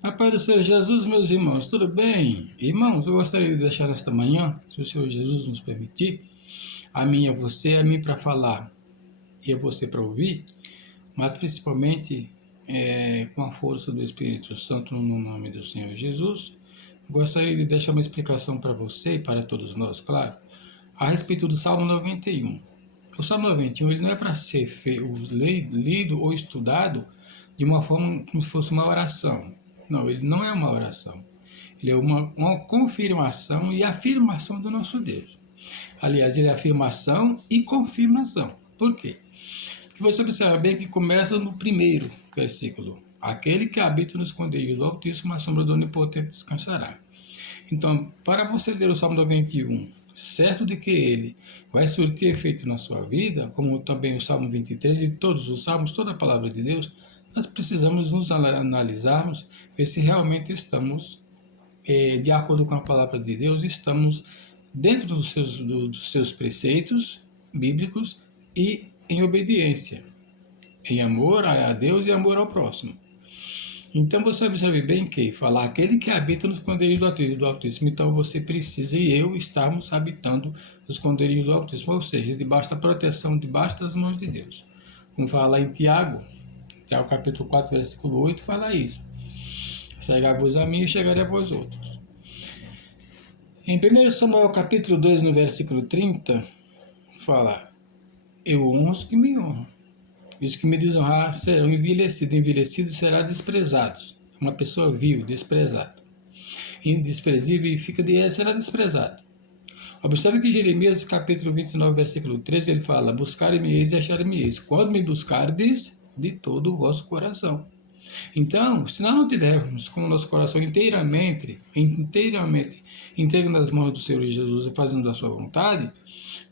A paz do Senhor Jesus, meus irmãos, tudo bem? Irmãos, eu gostaria de deixar nesta manhã, se o Senhor Jesus nos permitir, a mim e a você, a mim para falar e a você para ouvir, mas principalmente com a força do Espírito Santo no nome do Senhor Jesus. Gostaria de deixar uma explicação para você e para todos nós, claro, a respeito do Salmo 91. O Salmo 91 ele não é para ser lido ou estudado de uma forma como se fosse uma oração. Não, ele não é uma oração. Ele é uma confirmação e afirmação do nosso Deus. Aliás, ele é afirmação e confirmação. Por quê? Porque você observa bem que começa no primeiro versículo. Aquele que habita no esconderijo do Altíssimo, a sombra do Onipotente descansará. Então, para você ler o Salmo 91, certo de que ele vai surtir efeito na sua vida, como também o Salmo 23 e todos os salmos, toda a palavra de Deus, nós precisamos nos analisarmos, ver se realmente estamos, de acordo com a palavra de Deus, estamos dentro dos seus preceitos bíblicos e em obediência, em amor a Deus e amor ao próximo. Então você observe bem que falar aquele que habita no esconderijo do Altíssimo, então você precisa e eu estarmos habitando no esconderijo do Altíssimo, ou seja, debaixo da proteção, debaixo das mãos de Deus. Como fala em Tiago capítulo 4, versículo 8, fala isso. Chegai-vos a mim e chegarei a vós outros. Em 1 Samuel capítulo 2, no versículo 30, fala: eu honro os que me honram. E os que me desonrar serão envelhecidos. Envelhecidos serão desprezados. Uma pessoa vil, desprezada. Indesprezível e será desprezado. Observe que Jeremias capítulo 29, versículo 13, ele fala: buscarem-me-eis e acharem-me-eis, quando me buscardes de todo o vosso coração. Então, se nós não tivermos com o nosso coração inteiramente entregue nas mãos do Senhor Jesus e fazendo a sua vontade,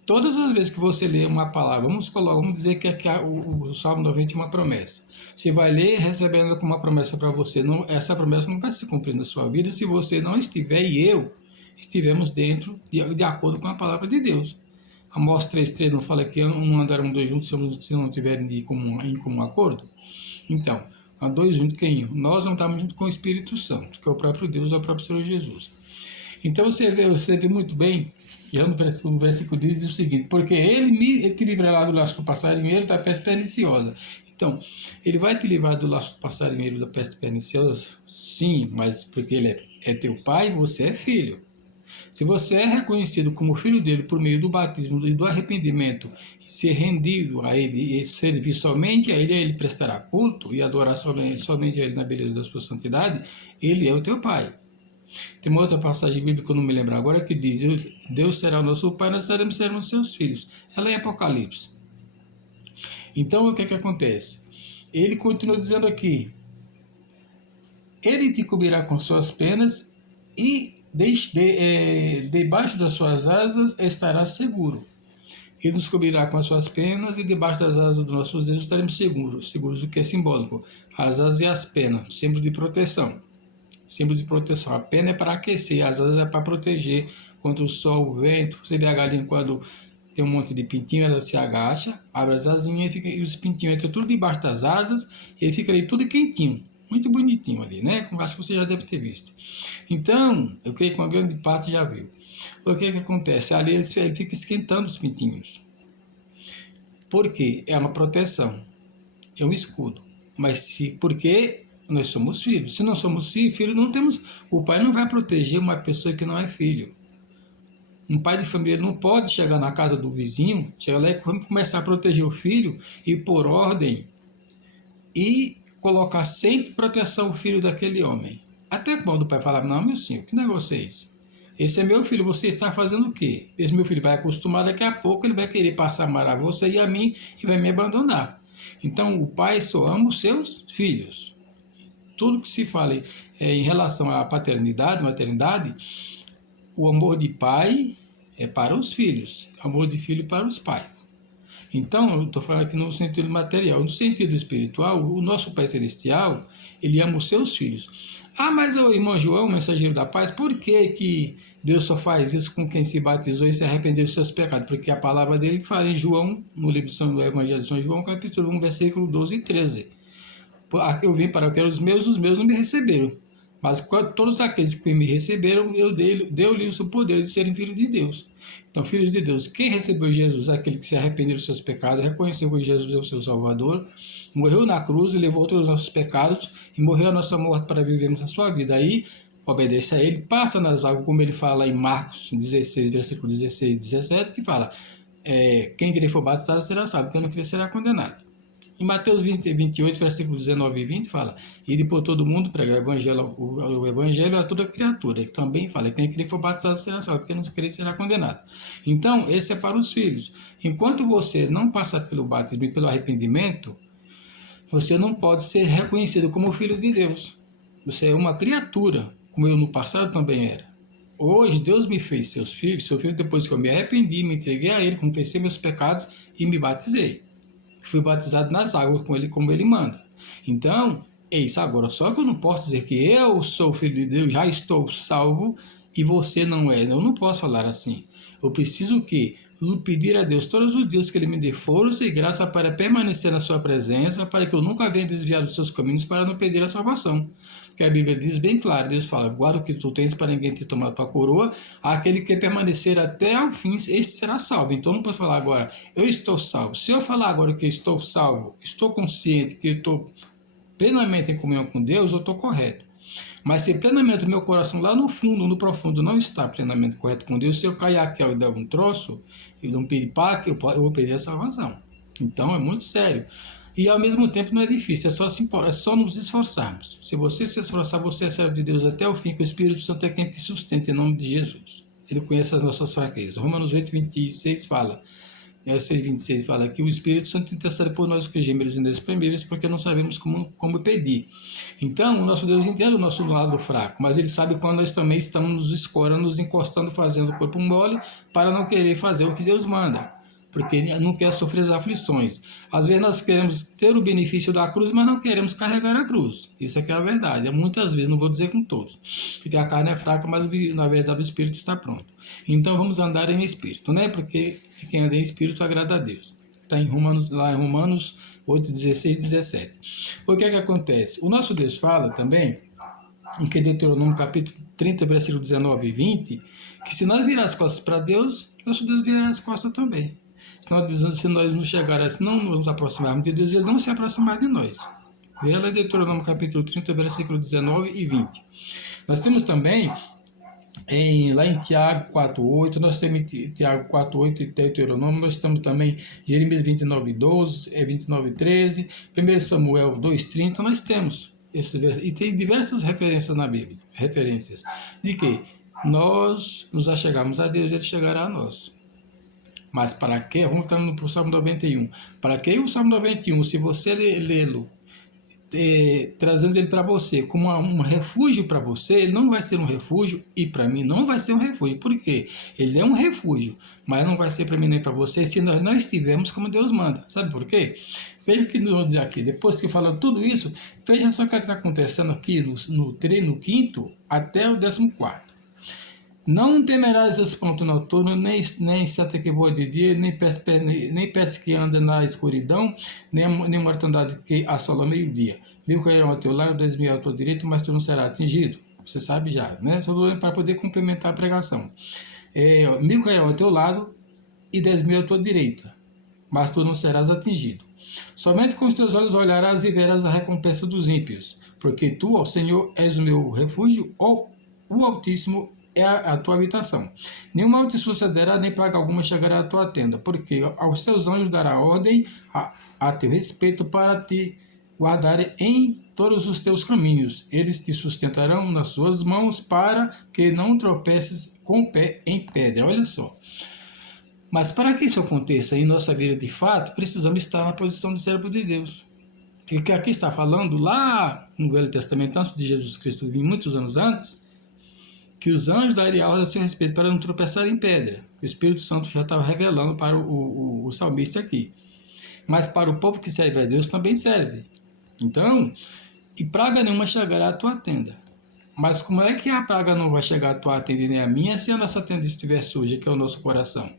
todas as vezes que você lê uma palavra, vamos dizer que o Salmo 90 é uma promessa. Você vai ler recebendo como uma promessa para você. Não, essa promessa não vai se cumprir na sua vida se você não estiver e eu estivermos dentro de acordo com a palavra de Deus. Amós 3,3 não fala que não andarão dois juntos se não tiverem em comum acordo? Então, há dois juntos que em um. Nós não estamos junto com o Espírito Santo, que é o próprio Deus, é o próprio Senhor Jesus. Então você vê muito bem, e no versículo diz o seguinte: porque ele me livrará do laço do passarinheiro, da peste perniciosa. Então, ele vai te livrar do laço do passarinheiro, da peste perniciosa? Sim, mas porque ele é teu pai, você é filho. Se você é reconhecido como filho dele por meio do batismo e do arrependimento, e ser rendido a ele e servir somente a ele prestará culto e adorar somente a ele na beleza da sua santidade, ele é o teu pai. Tem uma outra passagem bíblica que eu não me lembro agora que diz: Deus será o nosso pai, nós seremos seus filhos. Ela é Apocalipse. Então o que é que acontece? Ele continua dizendo aqui: ele te cobrirá com suas penas e debaixo das suas asas estará seguro. Ele nos cobrirá com as suas penas e debaixo das asas dos nossos Deus estaremos seguros. Seguros do que é simbólico. As asas e as penas, símbolo de proteção. Símbolo de proteção. A pena é para aquecer, as asas é para proteger contra o sol, o vento. Você vê a galinha quando tem um monte de pintinho, ela se agacha, abre as asinhas e os pintinhos entram tudo debaixo das asas e ele fica ali tudo quentinho. Muito bonitinho ali, né? Como acho que você já deve ter visto. Então, eu creio que uma grande parte já viu. O que acontece? Ali ele fica esquentando os pintinhos. Por quê? É uma proteção. É um escudo. Mas porque nós somos filhos. Se não somos filhos, não temos. O pai não vai proteger uma pessoa que não é filho. Um pai de família não pode chegar na casa do vizinho, chegar lá e começar a proteger o filho e por ordem e colocar sempre proteção ao filho daquele homem. Até quando o pai falava: não, meu senhor, que negócio é esse? Esse é meu filho, você está fazendo o quê? Esse meu filho vai acostumar, daqui a pouco ele vai querer passar a amar a você e a mim e vai me abandonar. Então o pai só ama os seus filhos. Tudo que se fala em relação à paternidade, maternidade, o amor de pai é para os filhos, o amor de filho para os pais. Então, eu estou falando aqui no sentido material. No sentido espiritual, o nosso Pai Celestial, ele ama os seus filhos. Ah, mas o irmão João, mensageiro da paz, por que Deus só faz isso com quem se batizou e se arrependeu dos seus pecados? Porque a palavra dele fala em João, no livro do Evangelho de São João, capítulo 1, versículo 12 e 13. Eu vim para que os meus não me receberam. Mas todos aqueles que me receberam, eu deu-lhes o poder de serem filhos de Deus. Então, filhos de Deus, quem recebeu Jesus? Aquele que se arrependeu dos seus pecados, reconheceu que Jesus é o seu Salvador, morreu na cruz e levou todos os nossos pecados e morreu a nossa morte para vivermos a sua vida. Aí, obedece a ele, passa nas águas, como ele fala em Marcos 16, versículo 16 e 17, que fala, quem crer for batizado será salvo, quem não crer será condenado. Em Mateus 28, versículo 19 e 20, fala, ide por todo mundo, pregar o evangelho a toda criatura. Ele também fala, quem crer for batizado será salvo, quem não crer será condenado. Então, esse é para os filhos. Enquanto você não passa pelo batismo e pelo arrependimento, você não pode ser reconhecido como filho de Deus. Você é uma criatura, como eu no passado também era. Hoje, Deus me fez seu filho depois que eu me arrependi, me entreguei a Ele, confessei meus pecados e me batizei. Fui batizado nas águas com ele, como ele manda. Então, é isso agora. Só que eu não posso dizer que eu sou filho de Deus, já estou salvo e você não é. Eu não posso falar assim. Eu preciso que pedir a Deus todos os dias que Ele me dê força e graça para permanecer na sua presença, para que eu nunca venha desviar dos seus caminhos para não perder a salvação. Porque a Bíblia diz bem claro, Deus fala, guarda o que tu tens para ninguém ter tomado para a coroa, aquele que permanecer até ao fim, esse será salvo. Então não posso falar agora, eu estou salvo. Se eu falar agora que eu estou salvo, estou consciente que eu estou plenamente em comunhão com Deus, eu estou correto. Mas se plenamente o meu coração lá no fundo, no profundo, não está plenamente correto com Deus, se eu cair aqui e der um troço, e um piripaque, eu vou perder a salvação. Então é muito sério. E ao mesmo tempo não é difícil, é só nos esforçarmos. Se você se esforçar, você é servo de Deus até o fim, que o Espírito Santo é quem te sustenta em nome de Jesus. Ele conhece as nossas fraquezas. Romanos 8, 26 fala, 26 fala que o Espírito Santo intercede por nós que gememos inexprimíveis, porque não sabemos como pedir. Então, o nosso Deus entende o nosso lado fraco, mas Ele sabe quando nós também estamos nos escorando, nos encostando, fazendo o corpo mole, para não querer fazer o que Deus manda, porque Ele não quer sofrer as aflições. Às vezes nós queremos ter o benefício da cruz, mas não queremos carregar a cruz. Isso é que é a verdade. Muitas vezes, não vou dizer com todos, porque a carne é fraca, mas na verdade o Espírito está pronto. Então vamos andar em Espírito, né? Porque quem anda em Espírito agrada a Deus. Está em Romanos 8, 16 e 17. O que é que acontece? O nosso Deus fala também, em que Deuteronômio capítulo 30, versículo 19 e 20, que se nós virar as costas para Deus, nosso Deus vira as costas também. Se nós não chegarmos, não nos aproximarmos de Deus, Ele não se aproximar de nós. Veja lá em Deuteronômio capítulo 30, versículo 19 e 20. Nós temos também, lá em Tiago 4.8, nós temos Tiago 4.8 e Deuteronômio, nós temos também Jeremias 29.12, 29.13, 1 Samuel 2.30, nós temos esse verso, e tem diversas referências na Bíblia, de que nós nos achegamos a Deus, Ele chegará a nós. Mas para que? Vamos estar no Salmo 91. Para que o Salmo 91, se você lê-lo, trazendo ele para você como um refúgio para você, ele não vai ser um refúgio e para mim não vai ser um refúgio. Por quê? Ele é um refúgio, mas não vai ser para mim nem para você se nós não estivermos como Deus manda. Sabe por quê? Veja que aqui, depois que fala tudo isso, veja só o que está acontecendo aqui no quinto até o 14º. Não temerás espanto noturno, nem seta que voa de dia, nem peste que anda na escuridão, nem mortandade que assola meio-dia. 1000 cairão ao teu lado, 10.000 ao teu direito, mas tu não serás atingido. Você sabe já, né? Só para poder complementar a pregação. 1000 cairão ao teu lado e 10.000 à tua direita, mas tu não serás atingido. Somente com os teus olhos olharás e verás a recompensa dos ímpios, porque tu, ó Senhor, és o meu refúgio, ó o Altíssimo é a tua habitação. Nenhum mal te sucederá, nem praga alguma chegará à tua tenda, porque aos teus anjos dará ordem a teu respeito para te guardarem em todos os teus caminhos. Eles te sustentarão nas suas mãos para que não tropeces com o pé em pedra. Olha só. Mas para que isso aconteça em nossa vida de fato, precisamos estar na posição de servo de Deus. Que aqui está falando lá no Velho Testamento, antes de Jesus Cristo vir, muitos anos antes, que os anjos dariam ordem a seu respeito para não tropeçar em pedra. O Espírito Santo já estava revelando para o salmista aqui. Mas para o povo que serve a Deus também serve. Então, e praga nenhuma chegará à tua tenda. Mas como é que a praga não vai chegar à tua tenda e nem a minha se a nossa tenda estiver suja, que é o nosso coração?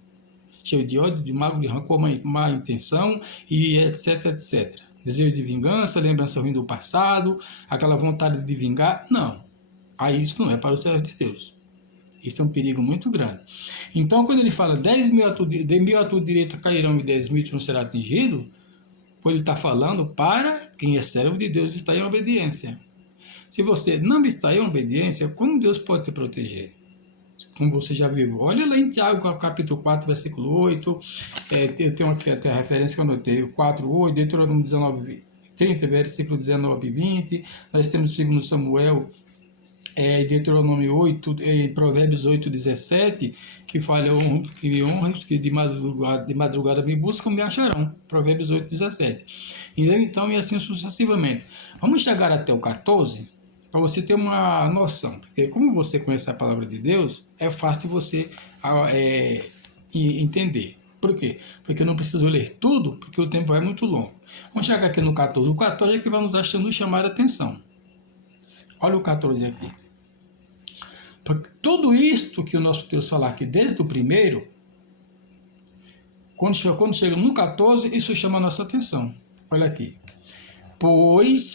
Cheio de ódio, de mágoa, de rancor, má intenção e etc, etc. Desejo de vingança, lembrança ruim do passado, aquela vontade de vingar? Não. Aí isso não é para o servo de Deus. Isso é um perigo muito grande. Então, quando ele fala 10.000 à tua direita cairão e 10.000 não será atingido, pois ele está falando para quem é servo de Deus está em obediência. Se você não está em obediência, como Deus pode te proteger? Como você já viu. Olha lá em Tiago, capítulo 4, versículo 8. Eu tenho aqui até a referência que eu anotei. 4, 8, Deuteronômio 19, 30, versículo 19 e 20. Nós temos 2 Samuel, Deuteronômio 8, Provérbios 8, 17, que fala que me honram, que de madrugada me buscam, me acharão. Provérbios 8, 17. Então, e assim sucessivamente. Vamos chegar até o 14, para você ter uma noção. Porque como você conhece a palavra de Deus, é fácil você entender. Por quê? Porque eu não preciso ler tudo, porque o tempo é muito longo. Vamos chegar aqui no 14. O 14 é que vai nos chamar a atenção. Olha o 14 aqui. Porque tudo isto que o nosso Deus fala aqui desde o primeiro, quando chega no 14, isso chama a nossa atenção. Olha aqui.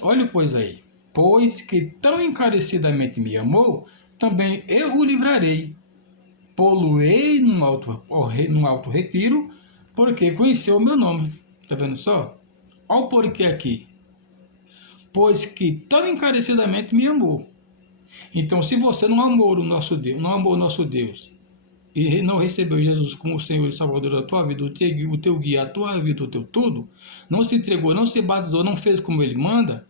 Olha o pois aí. Pois que tão encarecidamente me amou, também eu o livrarei. Poluei num alto retiro, porque conheceu o meu nome. Está vendo só? Olha o porquê aqui. Pois que tão encarecidamente me amou. Então, se você não amou o nosso Deus, e não recebeu Jesus como Senhor e Salvador da tua vida, o teu guia, a tua vida, o teu tudo, não se entregou, não se batizou, não fez como ele manda,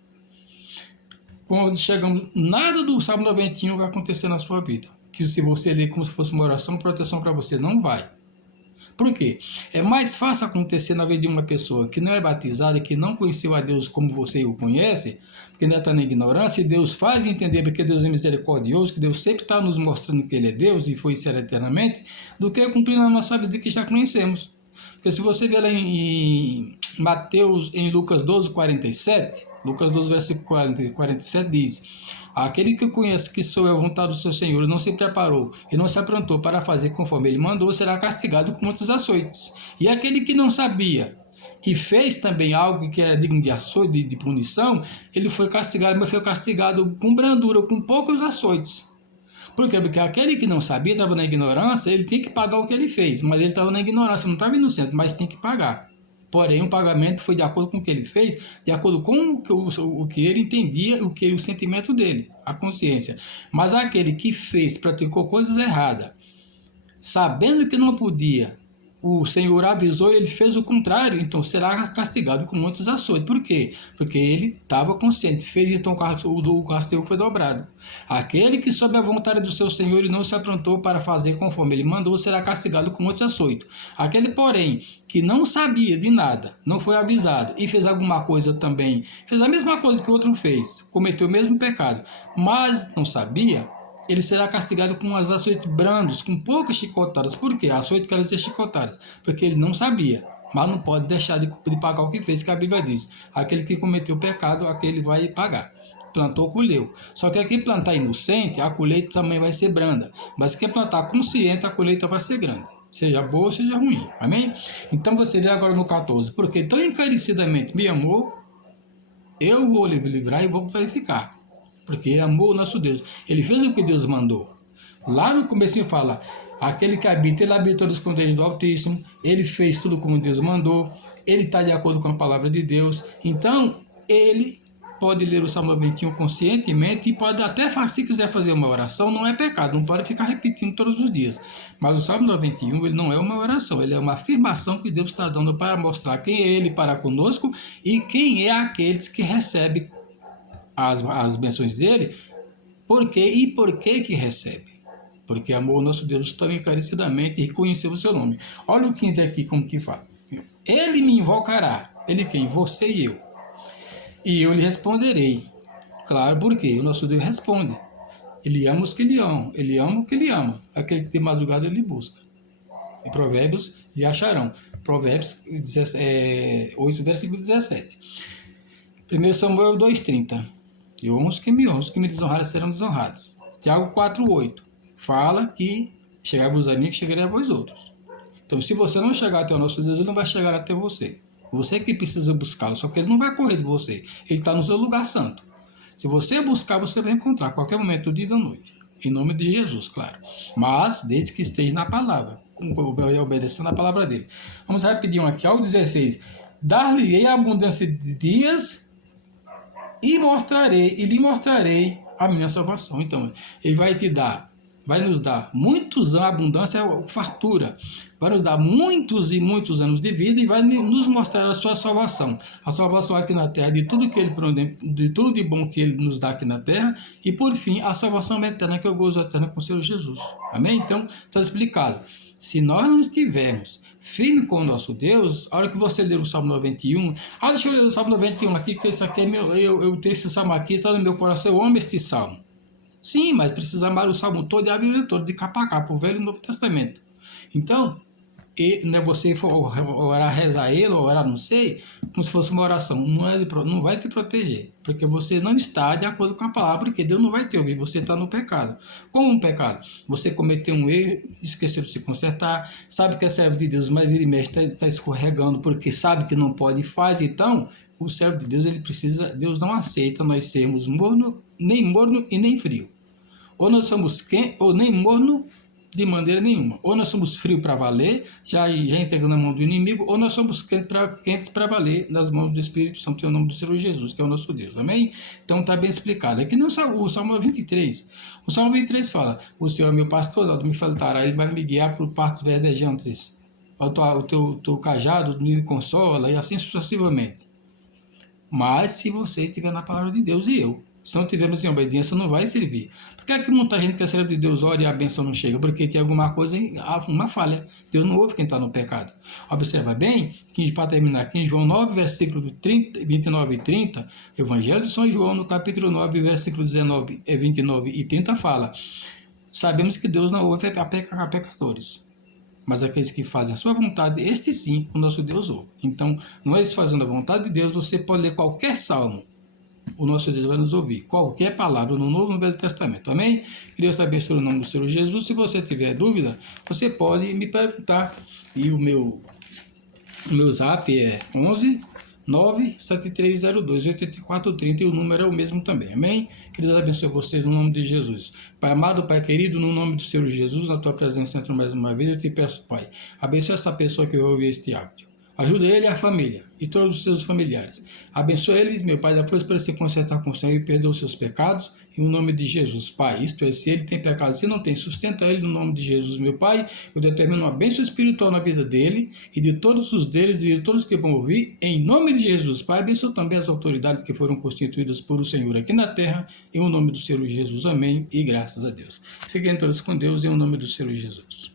quando chegamos, nada do Salmo 91 vai acontecer na sua vida. Que se você ler como se fosse uma oração, proteção para você, não vai. Por quê? É mais fácil acontecer na vida de uma pessoa que não é batizada, que não conheceu a Deus como você o conhece, porque ainda está na ignorância, e Deus faz entender porque Deus é misericordioso, que Deus sempre está nos mostrando que Ele é Deus e foi ser eternamente, do que cumprir na nossa vida que já conhecemos. Porque se você ver lá em Mateus, em Lucas 12, 47, Lucas 12, versículo 47 diz: aquele que conhece que sou eu a vontade do seu Senhor, não se preparou e não se aprontou para fazer conforme ele mandou, será castigado com muitos açoites. E aquele que não sabia e fez também algo que era digno de açoite, de punição, ele foi castigado, mas foi castigado com brandura, com poucos açoites. Por quê? Porque aquele que não sabia, estava na ignorância, ele tinha que pagar o que ele fez, mas ele estava na ignorância, não estava inocente, mas tem que pagar. Porém, o pagamento foi de acordo com o que ele fez, de acordo com o que ele entendia, o sentimento dele, a consciência. Mas aquele que fez, praticou coisas erradas, sabendo que não podia, o Senhor avisou e ele fez o contrário, então será castigado com muitos açoites. Por quê? Porque ele estava consciente, fez, então o castigo foi dobrado. Aquele que sob a vontade do seu Senhor e não se aprontou para fazer conforme ele mandou, será castigado com muitos açoites. Aquele, porém, que não sabia de nada, não foi avisado e fez alguma coisa também, fez a mesma coisa que o outro fez, cometeu o mesmo pecado, mas não sabia, ele será castigado com as açoites brandos, com poucas chicotadas. Por quê? Açoite quer dizer chicotadas, porque ele não sabia, mas não pode deixar de pagar o que fez, que a Bíblia diz: aquele que cometeu o pecado, aquele vai pagar. Plantou, colheu. Só que quem plantar inocente, a colheita também vai ser branda. Mas quem plantar consciente, a colheita vai ser grande. Seja boa, seja ruim. Amém? Então você vê agora no 14. Porque tão encarecidamente me amou, eu vou livrar e vou glorificar. Porque ele amou o nosso Deus. Ele fez o que Deus mandou. Lá no começo fala: aquele que habita, ele habitou nos esconderijos do Altíssimo. Ele fez tudo como Deus mandou. Ele está de acordo com a palavra de Deus. Então, ele pode ler o Salmo 21 conscientemente e pode até, se quiser fazer uma oração, não é pecado, não pode ficar repetindo todos os dias. Mas o Salmo 91, ele não é uma oração, ele é uma afirmação que Deus está dando para mostrar quem é Ele para conosco e quem é aqueles que recebem as bênçãos dele. Por quê e por que recebe? Porque amou o nosso Deus tão encarecidamente e reconheceu o seu nome. Olha o 15 aqui como que fala: ele me invocará. Ele quem? Você e eu. E eu lhe responderei. Claro, porque o nosso Deus responde. Ele ama os que ele ama. Ele ama o que ele ama. Aquele que de madrugada ele busca. Em Provérbios lhe acharão. Provérbios 8, versículo 17. 1 Samuel 2,30. Eu amo os que me honram, os que me desonrarem serão desonrados. Tiago 4,8. Fala que chegai-vos a mim, que chegarei a vós outros. Então, se você não chegar até o nosso Deus, ele não vai chegar até você. Você que precisa buscá-lo, só que ele não vai correr de você. Ele está no seu lugar santo. Se você buscar, você vai encontrar a qualquer momento do dia e da noite. Em nome de Jesus, claro. Mas, desde que esteja na palavra, obedecendo a palavra dele. Vamos rapidinho aqui, ao 16. Dar-lhe-ei abundância de dias e lhe mostrarei a minha salvação. Então, ele vai nos dar muitos anos, abundância é fartura, vai nos dar muitos e muitos anos de vida e vai nos mostrar a sua salvação. A salvação aqui na terra, de tudo de bom que ele nos dá aqui na terra, e por fim, a salvação eterna, que é o gozo eterno com o Senhor Jesus. Amém? Então, está explicado. Se nós não estivermos firmes com o nosso Deus, a hora que você ler o Salmo 91, deixa eu ler o Salmo 91 aqui, que isso aqui é meu, eu tenho esse Salmo aqui, está no meu coração, eu amo este Salmo. Sim, mas precisa amar o Salmo todo e a Bíblia toda, de capa a capa, o Velho e o Novo Testamento. Então, você for orar, rezar ele, ou orar, não sei, como se fosse uma oração, não vai te proteger, porque você não está de acordo com a palavra, porque Deus não vai te ouvir, você está no pecado. Como um pecado? Você cometeu um erro, esqueceu de se consertar, sabe que é servo de Deus, mas vira e mexe, está escorregando, porque sabe que não pode e faz, então, o servo de Deus, Deus não aceita nós sermos nem morno e nem frio. Ou nós somos quente, ou nem morno de maneira nenhuma. Ou nós somos frios para valer, já entregando na mão do inimigo, ou nós somos quentes para valer nas mãos do Espírito Santo, em nome do Senhor Jesus, que é o nosso Deus. Amém? Então está bem explicado. Aqui no Salmo 23. O Salmo 23 fala: o Senhor é meu pastor, nada me faltará, ele vai me guiar por partes verdejantes. O teu cajado me consola, e assim sucessivamente. Mas se você estiver na palavra de Deus e eu, se não tivermos em obediência, não vai servir. Por que é que muita gente que é servo de Deus ora e a bênção não chega? Porque tem alguma coisa, uma falha. Deus não ouve quem está no pecado. Observa bem, para terminar aqui, em João 9, versículo 29 e 30, Evangelho de São João, no capítulo 9, versículo 29 e 30, fala: sabemos que Deus não ouve a pecadores, mas aqueles que fazem a sua vontade, este sim, o nosso Deus ouve. Então, nós fazendo a vontade de Deus, você pode ler qualquer salmo, o nosso Deus vai nos ouvir. Qualquer palavra no Novo e no Velho Testamento. Amém? Queria saber sobre o nome do Senhor Jesus. Se você tiver dúvida, você pode me perguntar. E o meu zap é 11 97302 8430 e o número é o mesmo também. Amém? Que Deus abençoe vocês no nome de Jesus. Pai amado, Pai querido, no nome do Senhor Jesus, na tua presença entro mais uma vez, eu te peço, Pai, abençoe essa pessoa que vai ouvir este áudio. Ajuda ele e a família e todos os seus familiares. Abençoa eles, meu Pai, dá força para ele se consertar com o Senhor e perdoa os seus pecados. Em nome de Jesus, Pai. Isto é, se ele tem pecado, se não tem, sustenta ele no nome de Jesus, meu Pai. Eu determino uma bênção espiritual na vida dele e de todos os deles e de todos que vão ouvir. Em nome de Jesus, Pai. Abençoa também as autoridades que foram constituídas por o Senhor aqui na terra. Em nome do Senhor Jesus. Amém. E graças a Deus. Fiquem todos com Deus em nome do Senhor Jesus.